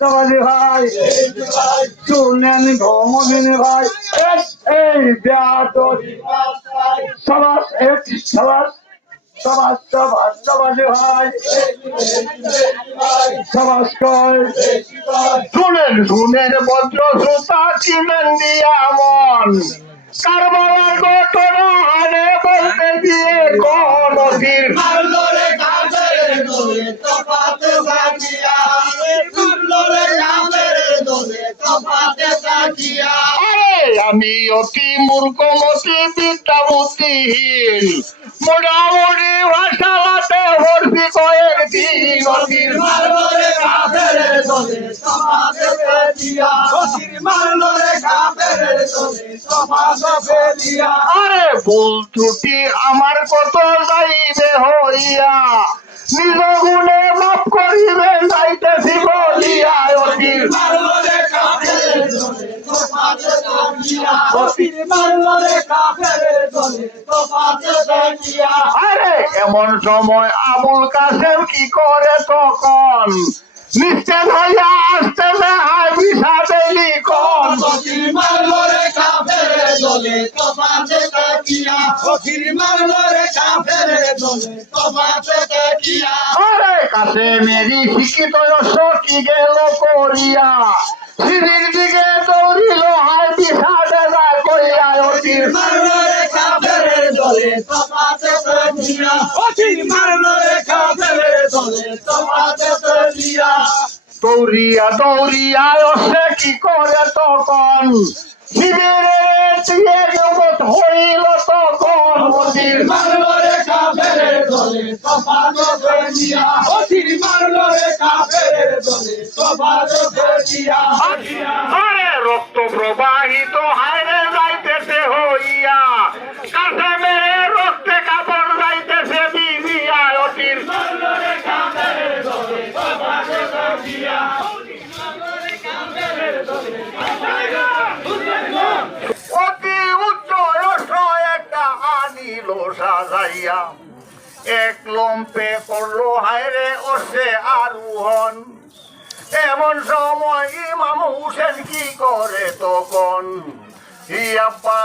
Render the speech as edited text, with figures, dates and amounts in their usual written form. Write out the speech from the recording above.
সবাজি ভাই শুনেন ঘমদিন ভাই এই ব্যাত সবাস সবাস সবাস সবাস সবাজি ভাই সবাস কয় শুনেন শুনেন বজ্র শ্রোতা চিনেন দিয়া মন কারবারের ঘটনা আনে বলতে দিয়ে গণধীর আমি অতি মূর্খমতি বিদ্যামতিহীন মোটামুটি ভাষাতে ভর্তি কয়েকদিন অতির আরে ভুল ত্রুটি আমার কত যাইবে হইয়া নিজ গুণে মাফ করিবে যাইতেছি বলিয়া অতির আরে এমন সময় আবুল কাসেম কি করে তখন নিশ্চয় হইয়া আসতে হাই বিষাদেলি কন আরে কাছে মেরি শিক্ষিত কি গেল করিয়া সিঁড়ির দিকে দৌড়িল হাই বিষাদে করিয়া অতির দৌড়িয়া দৌড়িয়া অসে কি করে তখন শিবিরের দিয়ে জগৎ হইল তখন অতির আরে রক্ত প্রবাহিত হায়রে যাইতেছে হইয়া কাছে মেরে রক্তে কাপড় যাইতেছে বিবিয়া অতির অতি উচ্চ রস একটা আনিল সাজাইয়া এক লম্পে করলো হায়রে ওসে আরোহণ এমন সময় ইমাম হুসেন কি করে তখন ইয়াপ্পা